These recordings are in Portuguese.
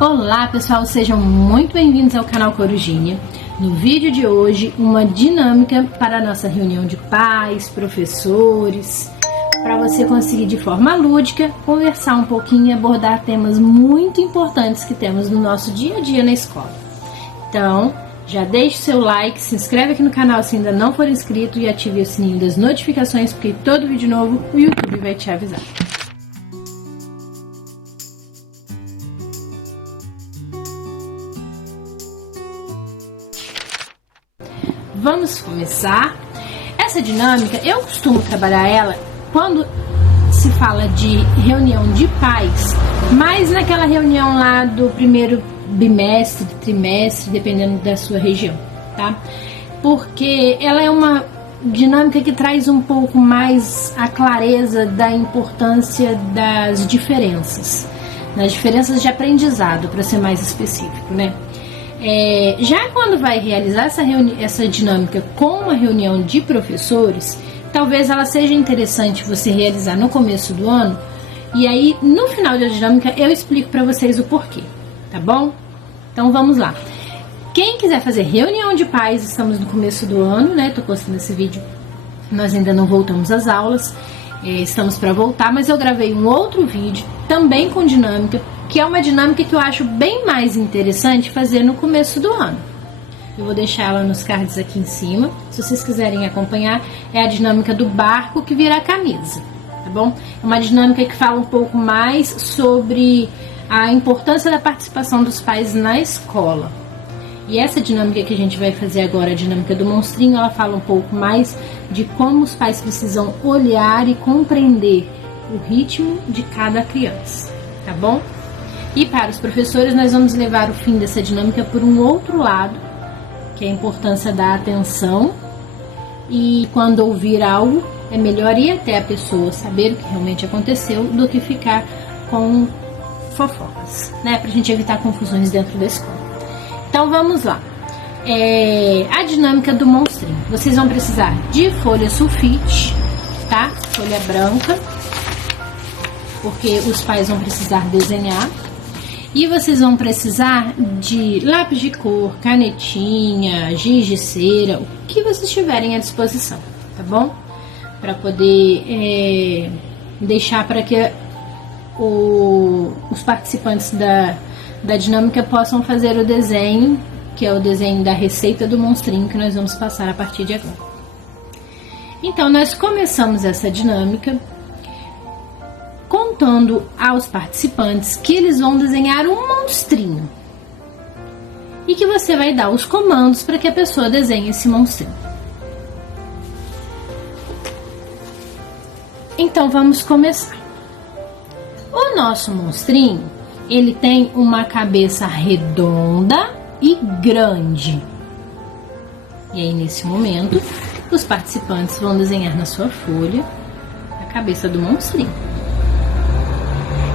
Olá pessoal, sejam muito bem-vindos ao canal Corujinha. No vídeo de hoje, uma dinâmica para a nossa reunião de pais, professores, para você conseguir de forma lúdica conversar um pouquinho e abordar temas muito importantes que temos no nosso dia a dia na escola. Então, já deixe seu like, se inscreve aqui no canal se ainda não for inscrito e ative o sininho das notificações, porque todo vídeo novo o YouTube vai te avisar. Vamos começar. Essa dinâmica, eu costumo trabalhar ela quando se fala de reunião de pais, mas naquela reunião lá do primeiro bimestre, trimestre, dependendo da sua região, tá? Porque ela é uma dinâmica que traz um pouco mais a clareza da importância das diferenças, das diferenças de aprendizado, para ser mais específico, né? Já quando vai realizar essa dinâmica com uma reunião de professores, talvez ela seja interessante você realizar no começo do ano, e aí no final da dinâmica eu explico para vocês o porquê, tá bom? Então vamos lá. Quem quiser fazer reunião de pais, estamos no começo do ano, né? Tô postando esse vídeo, nós ainda não voltamos às aulas, estamos para voltar, mas eu gravei um outro vídeo também com dinâmica, que é uma dinâmica que eu acho bem mais interessante fazer no começo do ano. Eu vou deixar ela nos cards aqui em cima, se vocês quiserem acompanhar. É a dinâmica do barco que vira a camisa, tá bom? É uma dinâmica que fala um pouco mais sobre a importância da participação dos pais na escola. E essa dinâmica que a gente vai fazer agora, a dinâmica do monstrinho, ela fala um pouco mais de como os pais precisam olhar e compreender o ritmo de cada criança, tá bom? E para os professores, nós vamos levar o fim dessa dinâmica por um outro lado, que é a importância da atenção. E quando ouvir algo, é melhor ir até a pessoa, saber o que realmente aconteceu, do que ficar com fofocas, né? Pra gente evitar confusões dentro da escola. Então vamos lá. A dinâmica do monstrinho. Vocês vão precisar de folha sulfite, tá? Folha branca, porque os pais vão precisar desenhar. E vocês vão precisar de lápis de cor, canetinha, giz de cera, o que vocês tiverem à disposição, tá bom? Para poder deixar para que os participantes da dinâmica possam fazer o desenho, que é o desenho da receita do monstrinho que nós vamos passar a partir de agora. Então, nós começamos essa dinâmica contando aos participantes que eles vão desenhar um monstrinho e que você vai dar os comandos para que a pessoa desenhe esse monstrinho. Então vamos começar. O nosso monstrinho, ele tem uma cabeça redonda e grande. E aí nesse momento, os participantes vão desenhar na sua folha a cabeça do monstrinho.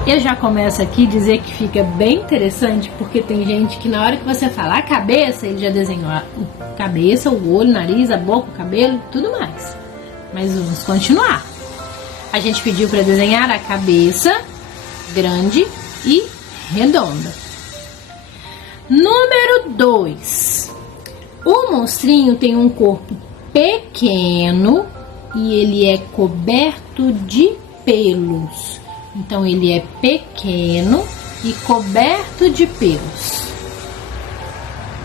Eu já começo aqui a dizer que fica bem interessante, porque tem gente que na hora que você fala a cabeça, ele já desenhou a cabeça, o olho, o nariz, a boca, o cabelo, tudo mais. Mas vamos continuar. A gente pediu para desenhar a cabeça grande e redonda. Número 2. O monstrinho tem um corpo pequeno e ele é coberto de pelos. Então, ele é pequeno e coberto de pelos.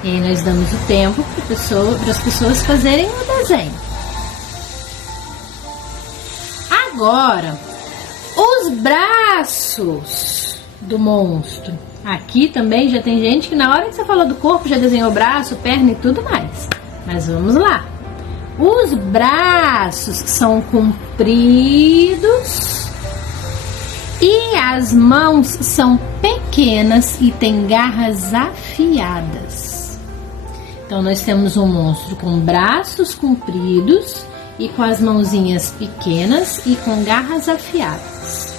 E aí, nós damos o tempo para as pessoas fazerem o desenho. Agora, os braços do monstro. Aqui também já tem gente que na hora que você falou do corpo já desenhou braço, perna e tudo mais. Mas vamos lá. Os braços são compridos e as mãos são pequenas e têm garras afiadas. Então, nós temos um monstro com braços compridos e com as mãozinhas pequenas e com garras afiadas.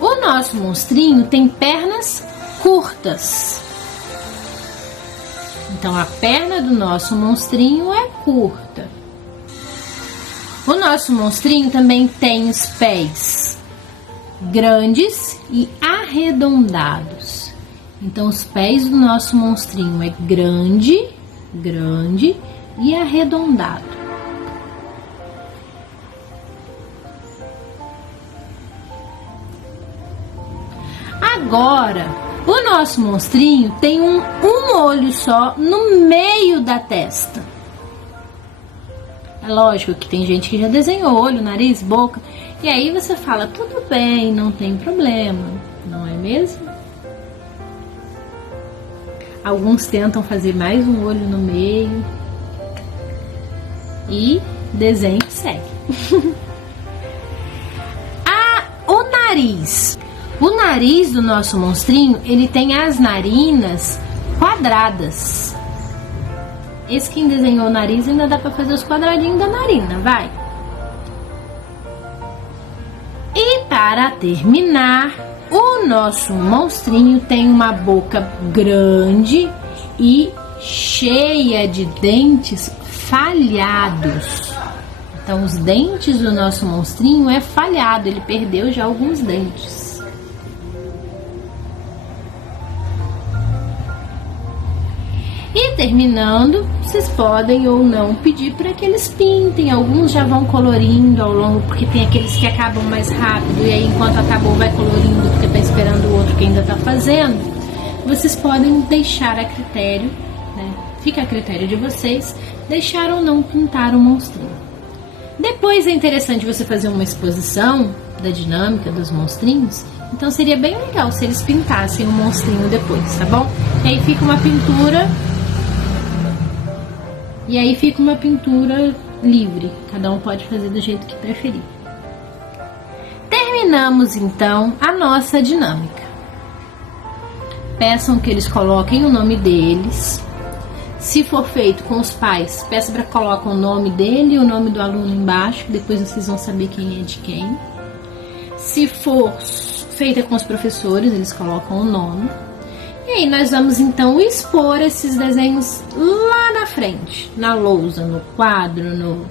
O nosso monstrinho tem pernas curtas. Então, a perna do nosso monstrinho é curta. O nosso monstrinho também tem os pés grandes e arredondados. Então, os pés do nosso monstrinho é grande e arredondado. Agora, o nosso monstrinho tem um olho só no meio da testa. É lógico que tem gente que já desenhou olho, nariz, boca, e aí você fala, tudo bem, não tem problema, não é mesmo? Alguns tentam fazer mais um olho no meio e desenho segue. O nariz. O nariz do nosso monstrinho, ele tem as narinas quadradas. Esse quem desenhou o nariz ainda dá pra fazer os quadradinhos da narina, vai. E para terminar, o nosso monstrinho tem uma boca grande e cheia de dentes falhados. Então, os dentes do nosso monstrinho é falhado, ele perdeu já alguns dentes. E terminando, vocês podem ou não pedir para que eles pintem. Alguns já vão colorindo ao longo, porque tem aqueles que acabam mais rápido, e aí enquanto acabou vai colorindo, porque está esperando o outro que ainda está fazendo. Vocês podem deixar a critério, né? Fica a critério de vocês, deixar ou não pintar o monstrinho. Depois é interessante você fazer uma exposição da dinâmica dos monstrinhos. Então seria bem legal se eles pintassem o monstrinho depois, tá bom? E aí fica uma pintura... E aí fica uma pintura livre, cada um pode fazer do jeito que preferir. Terminamos então a nossa dinâmica. Peçam que eles coloquem o nome deles. Se for feito com os pais, peça para que coloquem o nome dele e o nome do aluno embaixo, depois vocês vão saber quem é de quem. Se for feita com os professores, eles colocam o nome. E aí nós vamos então expor esses desenhos lá na frente, na lousa, no quadro,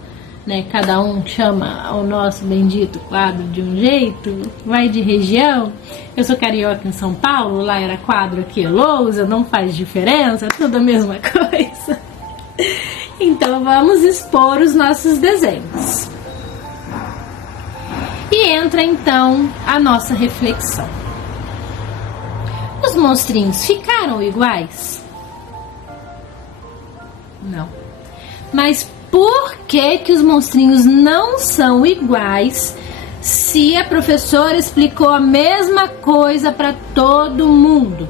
né? Cada um chama o nosso bendito quadro de um jeito, vai de região. Eu sou carioca em São Paulo, lá era quadro, aqui é lousa, não faz diferença, tudo a mesma coisa. Então vamos expor os nossos desenhos. E entra então a nossa reflexão. Os monstrinhos ficaram iguais? Não. Mas por que os monstrinhos não são iguais se a professora explicou a mesma coisa para todo mundo?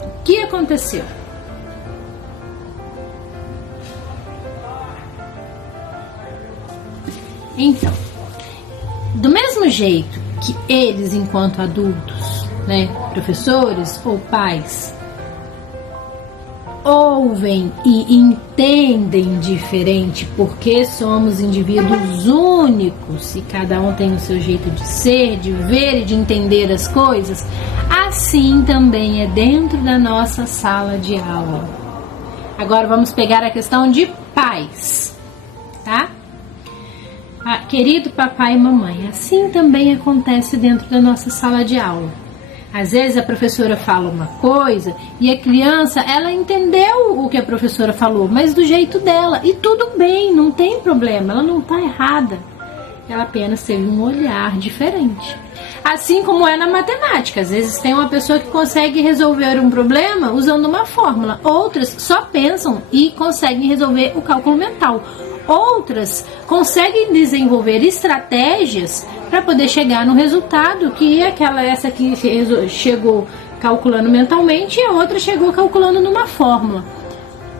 O que aconteceu? Então, do mesmo jeito que eles, enquanto adultos, né, professores ou pais, ouvem e entendem diferente porque somos indivíduos únicos e cada um tem o seu jeito de ser, de ver e de entender as coisas, assim também é dentro da nossa sala de aula. Agora vamos pegar a questão de pais, tá? Querido papai e mamãe, assim também acontece dentro da nossa sala de aula. Às vezes a professora fala uma coisa e a criança, ela entendeu o que a professora falou, mas do jeito dela. E tudo bem, não tem problema, ela não está errada. Ela apenas teve um olhar diferente. Assim como é na matemática. Às vezes tem uma pessoa que consegue resolver um problema usando uma fórmula. Outras só pensam e conseguem resolver o cálculo mental. Outras conseguem desenvolver estratégias para poder chegar no resultado que essa que chegou calculando mentalmente e a outra chegou calculando numa fórmula.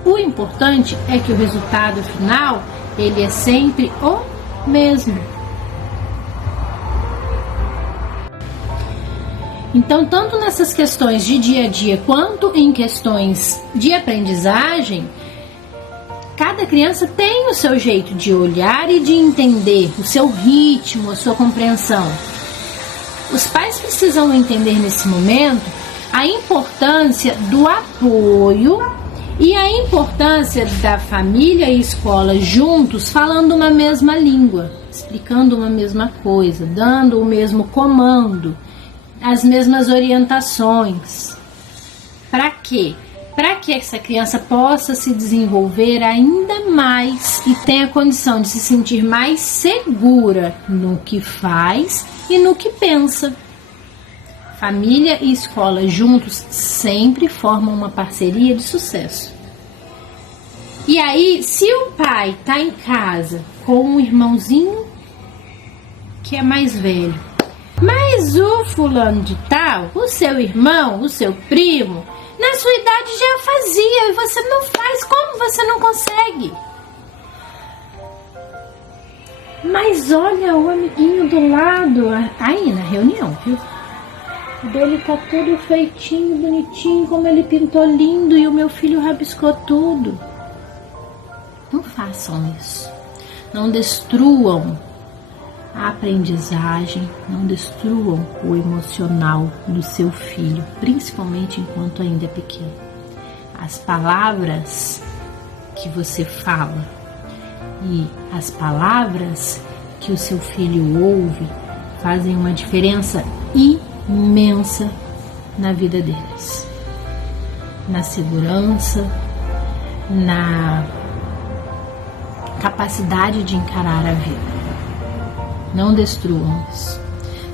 O importante é que o resultado final, ele é sempre o mesmo. Então, tanto nessas questões de dia a dia quanto em questões de aprendizagem, cada criança tem o seu jeito de olhar e de entender, o seu ritmo, a sua compreensão. Os pais precisam entender nesse momento a importância do apoio E a importância da família e escola juntos, falando uma mesma língua, explicando uma mesma coisa, dando o mesmo comando, as mesmas orientações. Para quê? Para que essa criança possa se desenvolver ainda mais e tenha condição de se sentir mais segura no que faz e no que pensa. Família e escola juntos sempre formam uma parceria de sucesso. E aí, se o pai está em casa com um irmãozinho que é mais velho, mas o fulano de tal, o seu irmão, o seu primo, na sua idade já fazia e você não faz, como você não consegue? Mas olha o amiguinho do lado, aí na reunião, viu? O dele tá todo feitinho, bonitinho, como ele pintou lindo e o meu filho rabiscou tudo. Não façam isso. Não destruam a aprendizagem, não destruam o emocional do seu filho, principalmente enquanto ainda é pequeno. As palavras que você fala e as palavras que o seu filho ouve fazem uma diferença imensa na vida deles, na segurança, na capacidade de encarar a vida. Não destruam isso.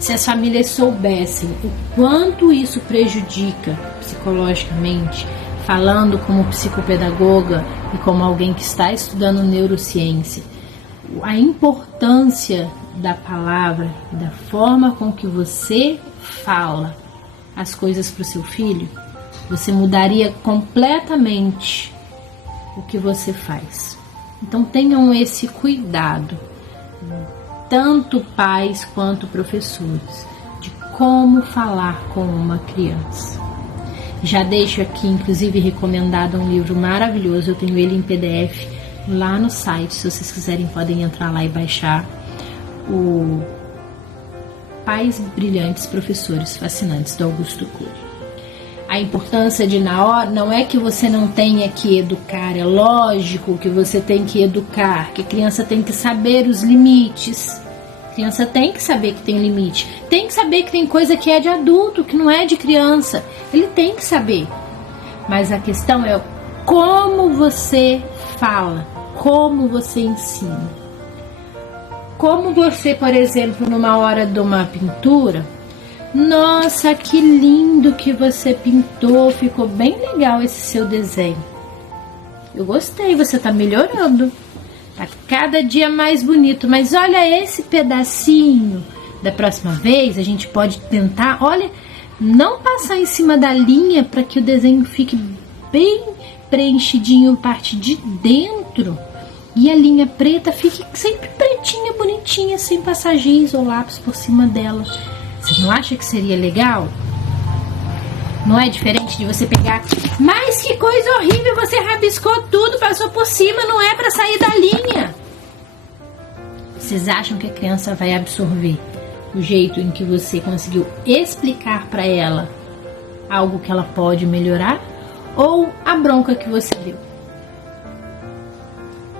Se as famílias soubessem o quanto isso prejudica psicologicamente, falando como psicopedagoga e como alguém que está estudando neurociência, a importância da palavra, da forma com que você fala as coisas para o seu filho, você mudaria completamente o que você faz. Então tenham esse cuidado, tanto pais quanto professores, de como falar com uma criança. Já deixo aqui, inclusive, recomendado um livro maravilhoso, eu tenho ele em PDF lá no site, se vocês quiserem podem entrar lá e baixar, o Pais Brilhantes, Professores Fascinantes, do Augusto Cury. A importância de na hora, não é que você não tenha que educar, é lógico que você tem que educar, que a criança tem que saber os limites, a criança tem que saber que tem limite, tem que saber que tem coisa que é de adulto, que não é de criança, ele tem que saber, mas a questão é como você fala, como você ensina. Como você, por exemplo, numa hora de uma pintura, nossa, que lindo que você pintou, ficou bem legal esse seu desenho. Eu gostei, você está melhorando, tá cada dia mais bonito, mas olha esse pedacinho, da próxima vez a gente pode tentar, olha, não passar em cima da linha para que o desenho fique bem preenchidinho, parte de dentro. E a linha preta fique sempre pretinha, bonitinha, sem passar giz ou lápis por cima dela. Você não acha que seria legal? Não é diferente de você pegar... Mas que coisa horrível, você rabiscou tudo, passou por cima, não é para sair da linha. Vocês acham que a criança vai absorver o jeito em que você conseguiu explicar para ela algo que ela pode melhorar? Ou a bronca que você deu?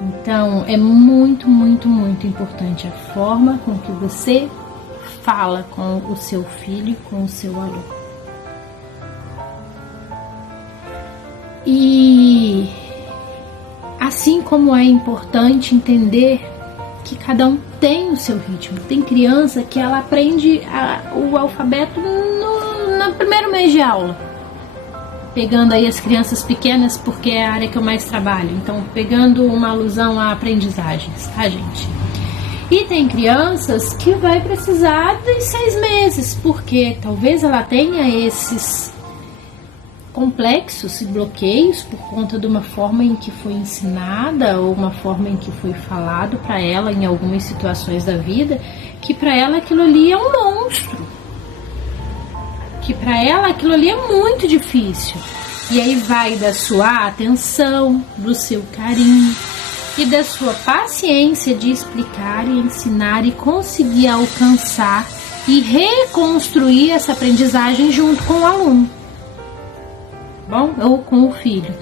Então, é muito, muito, muito importante a forma com que você fala com o seu filho, com o seu aluno. E assim como é importante entender que cada um tem o seu ritmo. Tem criança que ela aprende o alfabeto no primeiro mês de aula. Pegando aí as crianças pequenas, porque é a área que eu mais trabalho. Então, pegando uma alusão a aprendizagens, tá, gente? E tem crianças que vai precisar de 6 meses, porque talvez ela tenha esses complexos e bloqueios por conta de uma forma em que foi ensinada ou uma forma em que foi falado para ela em algumas situações da vida, que para ela aquilo ali é um monstro. Que para ela aquilo ali é muito difícil. E aí vai da sua atenção, do seu carinho e da sua paciência de explicar e ensinar e conseguir alcançar e reconstruir essa aprendizagem junto com o aluno, bom? Ou com o filho.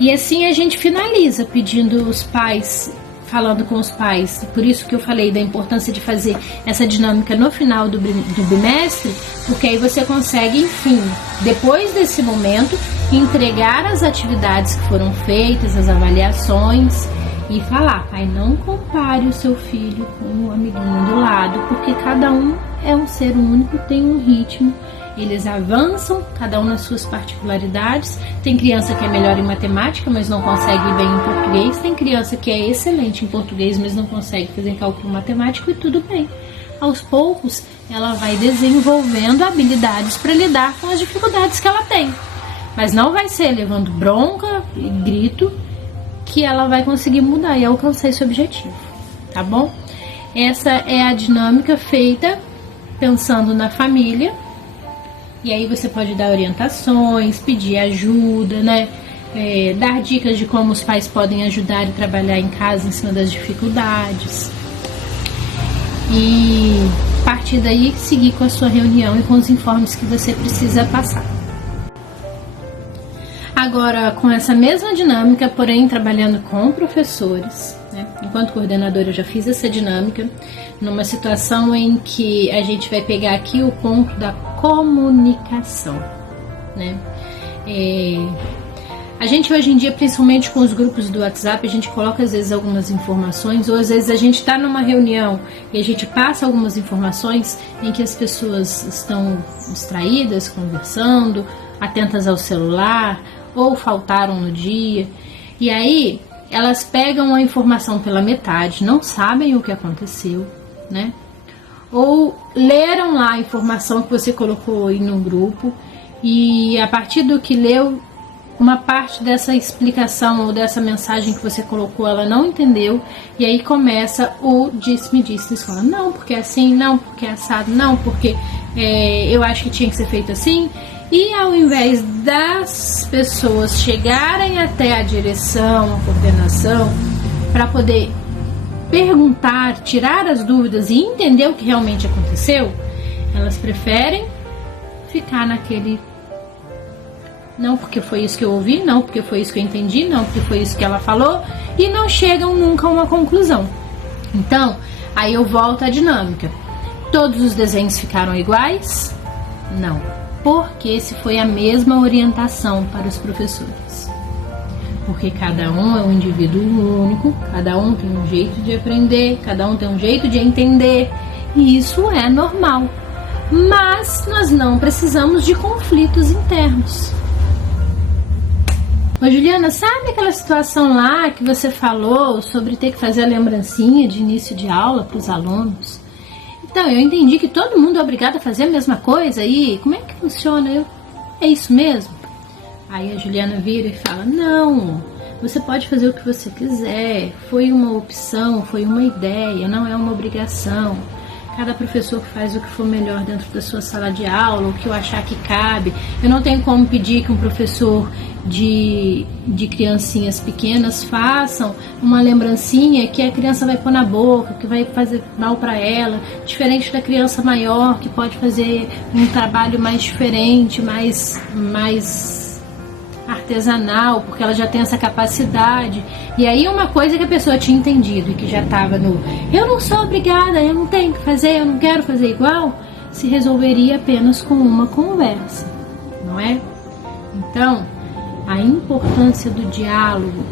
E assim a gente finaliza pedindo os pais, falando com os pais. Por isso que eu falei da importância de fazer essa dinâmica no final do bimestre, porque aí você consegue, enfim, depois desse momento, entregar as atividades que foram feitas, as avaliações, e falar: pai, não compare o seu filho com o amiguinho do lado, porque cada um é um ser único, tem um ritmo, eles avançam, cada um nas suas particularidades. Tem criança que é melhor em matemática, mas não consegue ir bem em português. Tem criança que é excelente em português, mas não consegue fazer cálculo matemático, e tudo bem. Aos poucos, ela vai desenvolvendo habilidades para lidar com as dificuldades que ela tem. Mas não vai ser levando bronca e grito que ela vai conseguir mudar e alcançar esse objetivo, tá bom? Essa é a dinâmica feita pensando na família. E aí você pode dar orientações, pedir ajuda, né? Dar dicas de como os pais podem ajudar e trabalhar em casa em cima das dificuldades. E a partir daí seguir com a sua reunião e com os informes que você precisa passar. Agora, com essa mesma dinâmica, porém trabalhando com professores, né? Enquanto coordenadora eu já fiz essa dinâmica, numa situação em que a gente vai pegar aqui o ponto da comunicação, né? A gente hoje em dia, principalmente com os grupos do WhatsApp, a gente coloca às vezes algumas informações, ou às vezes a gente está numa reunião e a gente passa algumas informações em que as pessoas estão distraídas, conversando, atentas ao celular, ou faltaram no dia, e aí elas pegam a informação pela metade, não sabem o que aconteceu, né? Ou leram lá a informação que você colocou aí no grupo, e a partir do que leu, uma parte dessa explicação ou dessa mensagem que você colocou, ela não entendeu, e aí começa o disse-me-disse na escola. Não, porque é assim, não, porque é assado, não, porque eu acho que tinha que ser feito assim. E ao invés das pessoas chegarem até a direção, a coordenação, para poder perguntar, tirar as dúvidas e entender o que realmente aconteceu, elas preferem ficar naquele: não, porque foi isso que eu ouvi, não, porque foi isso que eu entendi, não, porque foi isso que ela falou, e não chegam nunca a uma conclusão. Então, aí eu volto à dinâmica. Todos os desenhos ficaram iguais? Não. Porque se foi a mesma orientação para os professores. Porque cada um é um indivíduo único, cada um tem um jeito de aprender, cada um tem um jeito de entender, e isso é normal. Mas nós não precisamos de conflitos internos. Ô Juliana, sabe aquela situação lá que você falou sobre ter que fazer a lembrancinha de início de aula para os alunos? Então, eu entendi que todo mundo é obrigado a fazer a mesma coisa, e como é que funciona? É isso mesmo? Aí a Juliana vira e fala: não, você pode fazer o que você quiser, foi uma opção, foi uma ideia, não é uma obrigação. Cada professor faz o que for melhor dentro da sua sala de aula, o que eu achar que cabe. Eu não tenho como pedir que um professor de criancinhas pequenas façam uma lembrancinha que a criança vai pôr na boca, que vai fazer mal para ela, diferente da criança maior, que pode fazer um trabalho mais diferente, mais artesanal, porque ela já tem essa capacidade. E aí uma coisa que a pessoa tinha entendido e que já estava no eu não sou obrigada, eu não tenho que fazer, eu não quero fazer igual, se resolveria apenas com uma conversa, não é? Então, a importância do diálogo,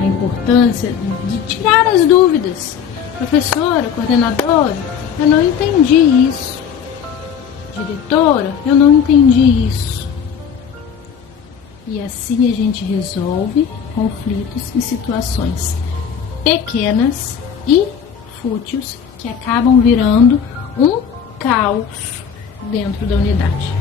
a importância de tirar as dúvidas. Professora, coordenadora, eu não entendi isso. Diretora, eu não entendi isso. E assim a gente resolve conflitos e situações pequenas e fúteis que acabam virando um caos dentro da unidade.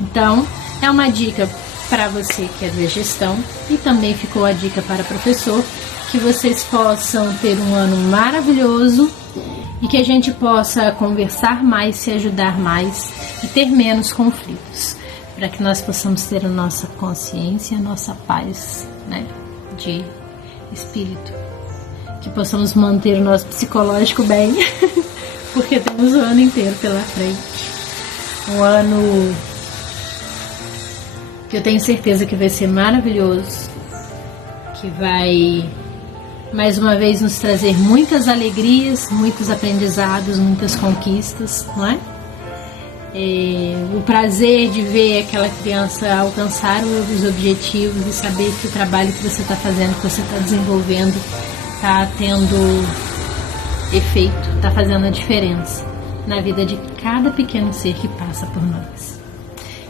Então, é uma dica para você que é da gestão, e também ficou a dica para professor, que vocês possam ter um ano maravilhoso e que a gente possa conversar mais, se ajudar mais e ter menos conflitos, para que nós possamos ter a nossa consciência, a nossa paz, né, de espírito, que possamos manter o nosso psicológico bem, porque temos o ano inteiro pela frente, um ano que eu tenho certeza que vai ser maravilhoso, que vai mais uma vez nos trazer muitas alegrias, muitos aprendizados, muitas conquistas, não é? O prazer de ver aquela criança alcançar os objetivos e saber que o trabalho que você está fazendo, que você está desenvolvendo, está tendo efeito, está fazendo a diferença na vida de cada pequeno ser que passa por nós.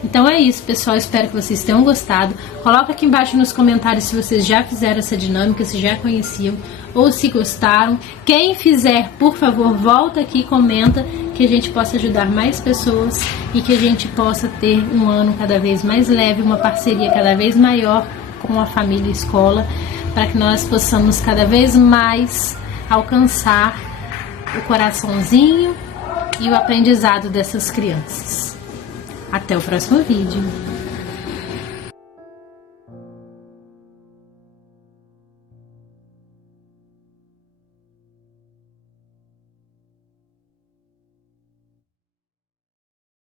Então é isso, pessoal, espero que vocês tenham gostado. Coloca aqui embaixo nos comentários se vocês já fizeram essa dinâmica, se já conheciam ou se gostaram. Quem fizer, por favor, volta aqui e comenta, que a gente possa ajudar mais pessoas e que a gente possa ter um ano cada vez mais leve, uma parceria cada vez maior com a família escola, para que nós possamos cada vez mais alcançar o coraçãozinho e o aprendizado dessas crianças. Até o próximo vídeo.